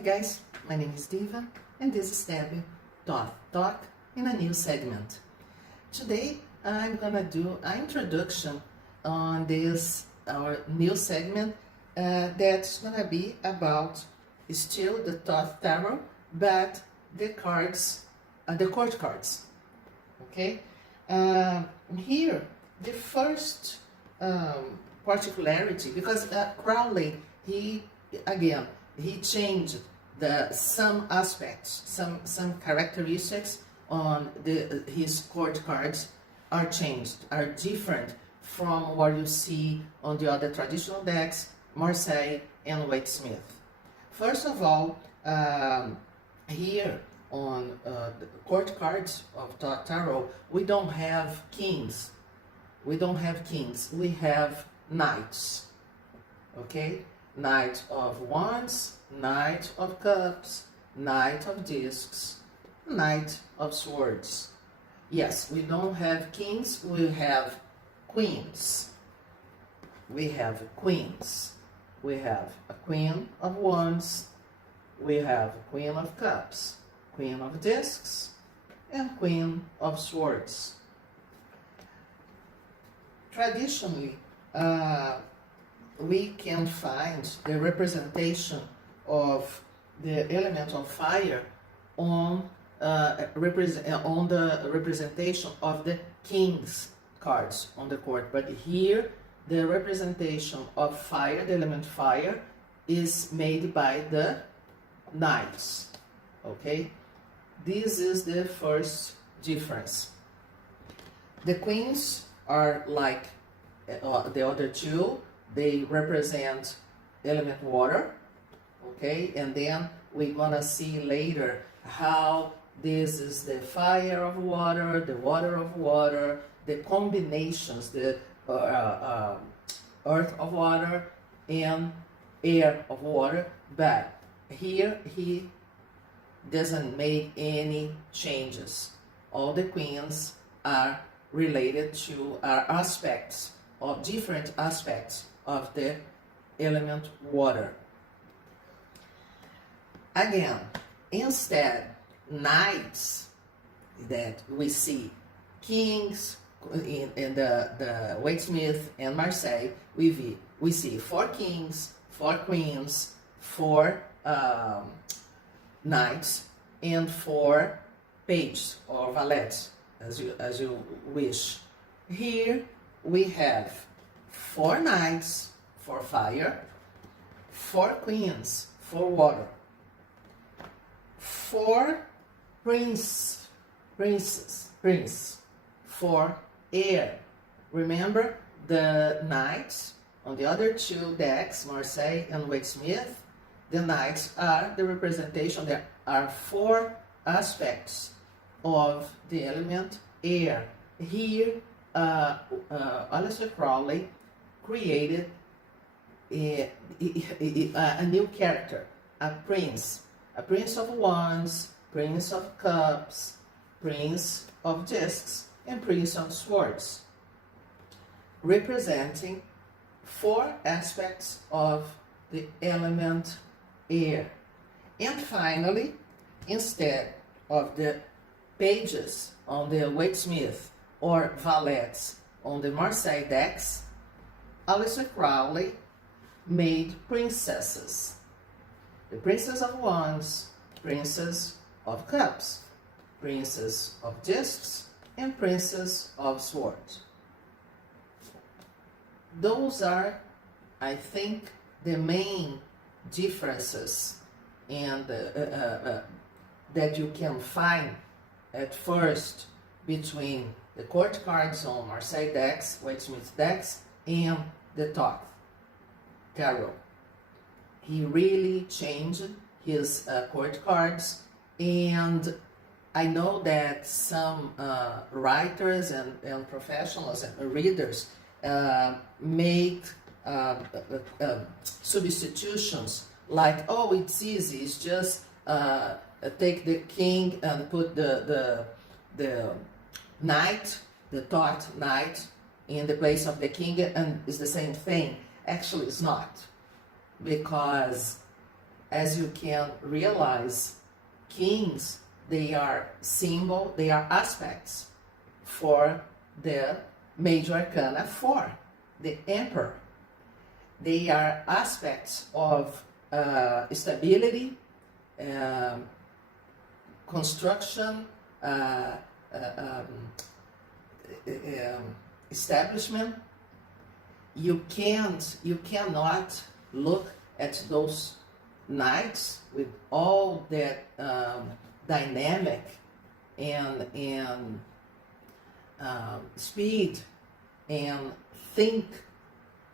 Hi guys, my name is Diva and this is TABI, Thoth Talk in a new segment. Today I'm gonna do an introduction on this our new segment that's gonna be about still the Thoth Tarot, but the cards, the court cards. Okay, here the first particularity, because Crowley he changed some aspects, some characteristics on his court cards are changed, are different from what you see on the other traditional decks, Marseille and Waite-Smith. First of all, here on the court cards of Thoth Tarot, we don't have kings. We don't have kings. We have knights. Okay? Knight of Wands, Knight of Cups, Knight of Discs, Knight of Swords. Yes, we don't have kings, we have queens. We have queens. We have a Queen of Wands, we have a Queen of Cups, Queen of Discs, and Queen of Swords. Traditionally, we can find the representation of the element of fire on the representation of the king's cards on the court. But here, the representation of fire, the element fire, is made by the knights. Okay? This is the first difference. The queens are like the other two. They represent element water, okay? And then we're gonna see later how this is the fire of water, the water of water, the combinations, the earth of water and air of water. But here he doesn't make any changes. All the queens are related to aspects of different aspects of the element water. Again, instead, knights that we see, kings in the Waite-Smith and Marseille, we see 4 kings, 4 queens, 4 knights, and 4 pages or valets, as you wish. Here we have 4 knights for fire, 4 queens for water, 4 prince for air. Remember the knights on the other 2 decks, Marseille and Waite-Smith, the knights are the representation. There are 4 aspects of the element air. Here Aleister Crowley created a new character, a prince of wands, prince of cups, prince of discs, and prince of swords, representing 4 aspects of the element air. And finally, instead of the pages on the Waite-Smith or valets on the Marseille decks, Aleister Crowley made princesses. The princess of wands, princess of cups, princess of discs, and princess of swords. Those are, I think, the main differences and that you can find at first between the court cards on Marseille decks, Waite-Smith decks, and the Thoth Tarot. He really changed his court cards, and I know that some writers and professionals and readers make substitutions like, oh, it's easy, it's just take the king and put the knight, the Thoth knight, in the place of the king, and it's the same thing. Actually, it's not, because as you can realize, kings, they are symbol, they are aspects for the major arcana 4, the emperor. They are aspects of stability, construction, establishment. You cannot look at those knights with all that dynamic and speed and think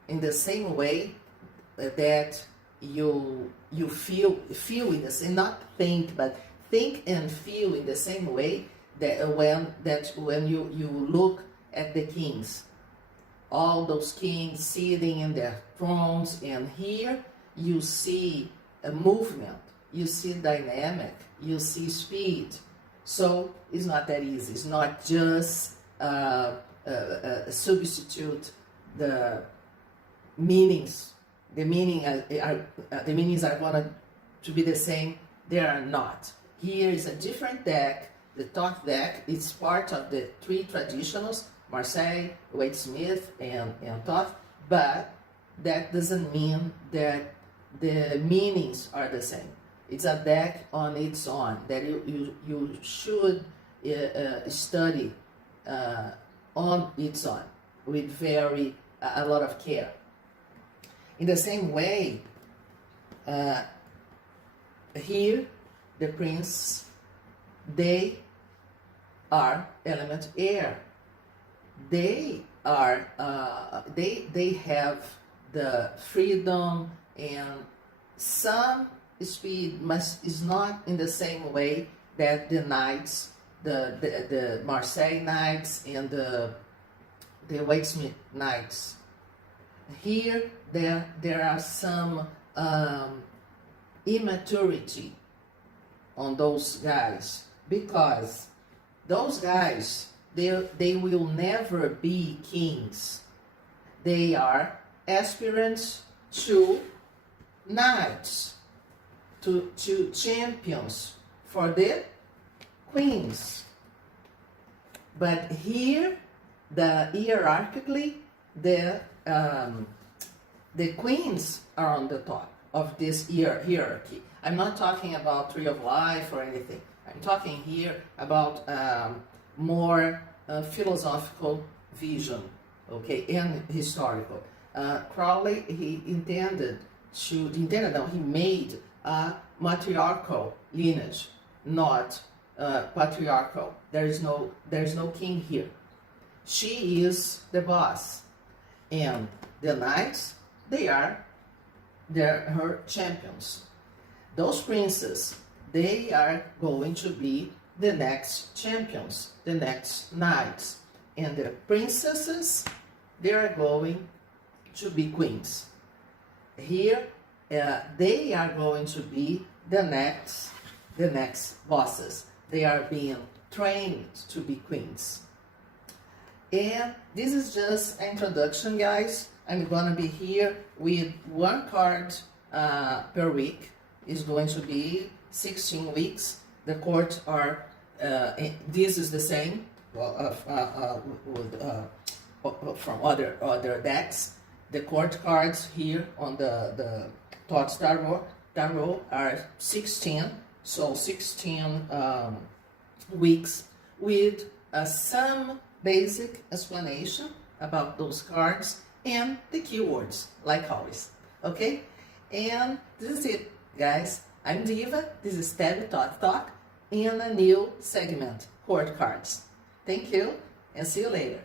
in the same way that you feel in the same, not think, but think and feel in the same way that when you look at the kings, all those kings sitting in their thrones, and here you see a movement, you see dynamic, you see speed. So it's not that easy. It's not just substitute the meanings. The meanings are going to be the same. They are not. Here is a different deck. The Thoth deck is part of the 3 traditionals, Marseille, Wade Smith, and Thoth, but that doesn't mean that the meanings are the same. It's a deck on its own that you should study on its own with a lot of care. In the same way, here the prince, they are element air. They are they have the freedom and some speed, is not in the same way that the knights, the Marseille knights and the Wadesmith knights. Here there are some immaturity on those guys, because those guys, they will never be kings. They are aspirants to knights, to champions for the queens. But here, hierarchically, the queens are on the top of this hierarchy. I'm not talking about Tree of Life or anything. I'm talking here about more philosophical vision, okay, and historical. Crowley, he made a matriarchal lineage, not patriarchal. There is no king here. She is the boss, and the knights, they're her champions. Those princes, they are going to be the next champions, the next knights, and the princesses, they are going to be queens. Here, they are going to be the next bosses. They are being trained to be queens. And this is just an introduction, guys. I'm gonna be here with 1 card per week. It's going to be 16 weeks. The cards are, this is the same from other decks. The court cards here on the Thoth Tarot are 16, so 16 weeks with some basic explanation about those cards and the keywords, like always, okay? And this is it, guys. I'm Diva, this is TABI Thoth Talk, in a new segment, court cards. Thank you, and see you later.